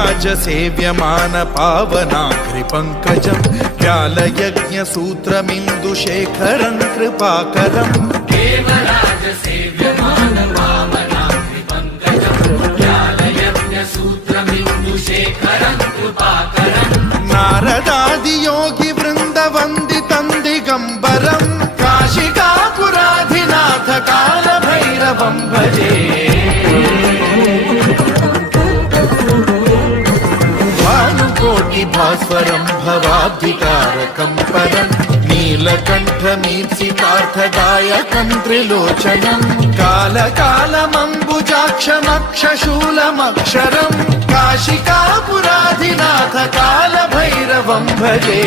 देवराजसेव्यमान पावनाघ्रिपङ्कजं व्यालयज्ञसूत्रमिन्दुशेखरं कृपाकरम् देवराजसेव्यमान पावनाघ्रिपङ्कजं व्यालयज्ञसूत्रमिन्दुशेखरं कृपाकरम् नारदादियोगिवृन्दवन्दितं दिगम्बरं काशिकापुराधिनाथ कालभैरवं भजे भास्वरं भवाब्धिकारकं परं नीलकण्ठमीप्सितार्थदायकं त्रिलोचनं कालकालमम्बुजाक्षमक्षशूलमक्षरं काशिकापुराधिनाथ कालभैरवं भजे।